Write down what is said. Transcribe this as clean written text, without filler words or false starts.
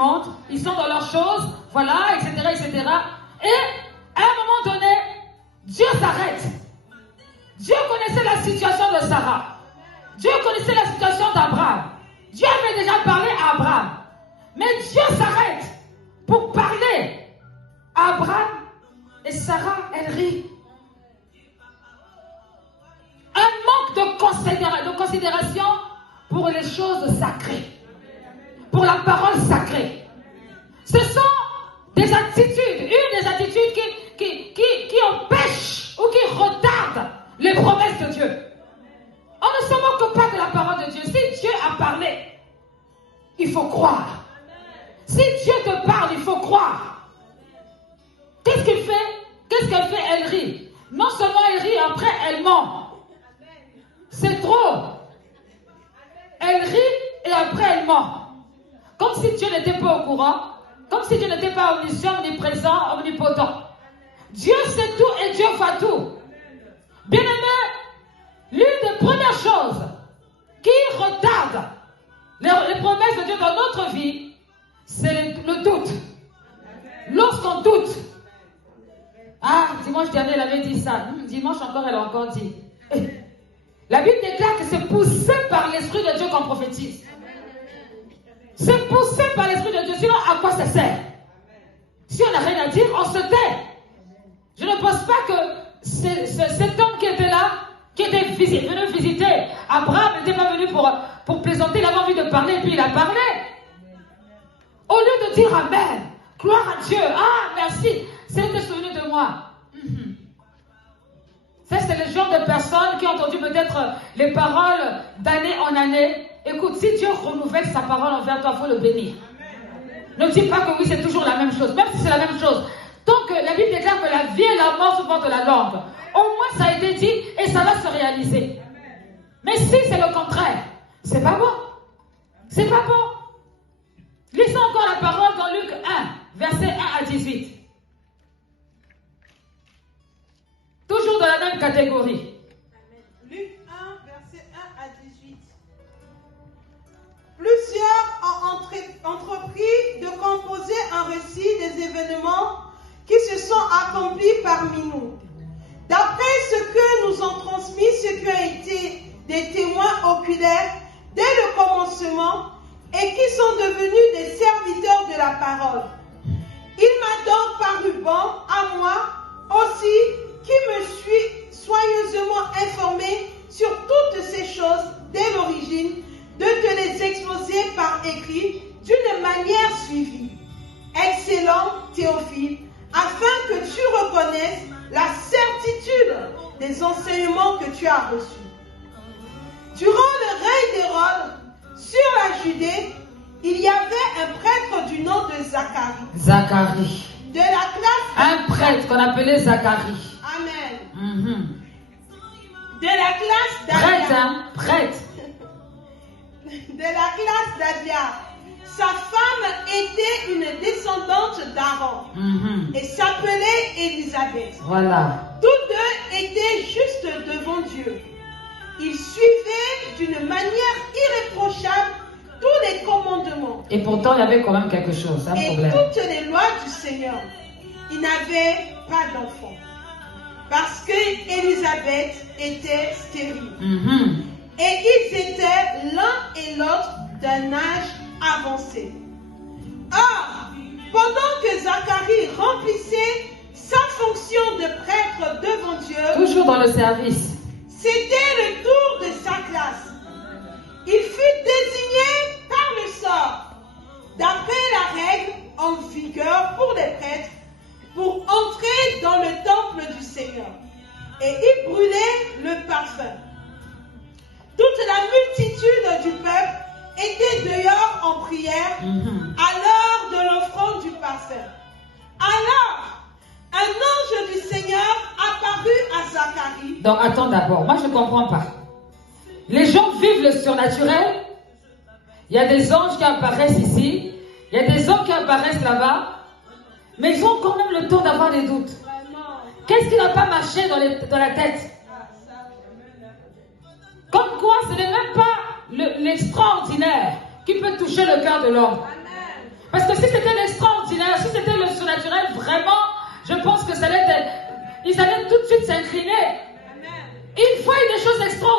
monde, ils sont dans leurs choses, voilà, etc., etc. Et à un moment donné, Dieu s'arrête. Dieu connaissait la situation de Sarah. Dieu connaissait la situation d'Abraham. Dieu avait déjà parlé à Abraham. Mais Dieu s'arrête pour parler à Abraham. Et Sarah, elle rit. Un manque de considération pour les choses sacrées. Pour la parole sacrée. Ce sont des attitudes, une des attitudes qui empêchent ou qui retardent les promesses de Dieu. On ne se moque pas de la parole de Dieu. Si Dieu a parlé, il faut croire. Si Dieu te parle, il faut croire. Qu'est-ce qu'il fait? Qu'est-ce qu'elle fait? Elle rit. Non seulement elle rit, après elle ment. C'est trop. Elle rit et après elle ment. Comme si Dieu n'était pas au courant. Comme si Dieu n'était pas omniscient, omniprésent, omnipotent. Dieu sait tout et Dieu voit tout. Bien-aimé, l'une des premières choses qui retarde les promesses de Dieu dans notre vie, c'est le doute. Lorsqu'on doute. Ah, dimanche dernier, elle avait dit ça. Dimanche encore, elle a encore dit. La Bible déclare que c'est poussé par l'Esprit de Dieu qu'on prophétise. C'est poussé par l'Esprit de Dieu. Sinon, à quoi ça sert? Si on n'a rien à dire, on se tait. Je ne pense pas que cet homme qui était là, qui était venu visiter, Abraham n'était pas venu pour plaisanter, il avait envie de parler et puis il a parlé. Au lieu de dire Amen, gloire à Dieu, ah merci, c'était souvenu de moi. Ça, c'est le genre de personnes qui ont entendu peut-être les paroles d'année en année. Écoute, si Dieu renouvelle sa parole envers toi, il faut le bénir. Ne dis pas que oui, c'est toujours la même chose, même si c'est la même chose. Donc, la Bible déclare que la vie et la mort sont de la langue. Au moins, ça a été dit et ça va se réaliser. Mais si c'est le contraire, c'est pas bon. C'est pas bon. Lisons encore la parole dans Luc 1, versets 1 à 18. Toujours dans la même catégorie. Luc 1, verset 1 à 18. Plusieurs ont entrepris de composer un récit des événements qui se sont accomplis parmi nous. D'après ce que nous ont transmis ceux qui ont été des témoins oculaires dès le commencement et qui sont devenus des serviteurs de la parole. Il m'a donc paru bon à moi aussi, qui me suis soigneusement informé sur toutes ces choses dès l'origine, de te les exposer par écrit d'une manière suivie. Excellent Théophile, afin que tu reconnaisses la certitude des enseignements que tu as reçus. Durant le règne d'Hérode, sur la Judée, il y avait un prêtre du nom de Zacharie. Zacharie. De la classe... Un prêtre qu'on appelait Zacharie. Amen. De la classe d'Abia. Prêtre, hein? Prêtre. De la classe d'Abia. Sa femme était une descendante d'Aaron et s'appelait Élisabeth. Voilà. Tous deux étaient justes devant Dieu. Ils suivaient d'une manière irréprochable tous les commandements. Et pourtant, il y avait quand même quelque chose, un problème. Et toutes les lois du Seigneur. Ils n'avaient pas d'enfant. Parce que Élisabeth était stérile. Et ils étaient l'un et l'autre d'un âge avancé. Or, pendant que Zacharie remplissait sa fonction de prêtre devant Dieu, toujours dans le service, c'était le tour de sa classe. Il fut désigné par le sort, d'après la règle en vigueur pour les prêtres, pour entrer dans le temple du Seigneur. Et il brûlait le parfum. Toute la multitude du peuple était dehors en prière à l'heure de l'offrande du parfum. Alors, un ange du Seigneur apparut à Zacharie. Donc attends d'abord, moi je ne comprends pas. Les gens vivent le surnaturel. Il y a des anges qui apparaissent ici. Il y a des hommes qui apparaissent là-bas. Mais ils ont quand même le temps d'avoir des doutes. Qu'est-ce qui n'a pas marché dans la tête? Comme quoi, ce n'est même pas l'extraordinaire qui peut toucher le cœur de l'homme. Parce que ils allaient tout de suite s'incliner. Amen. Ils voient des choses extraordinaires.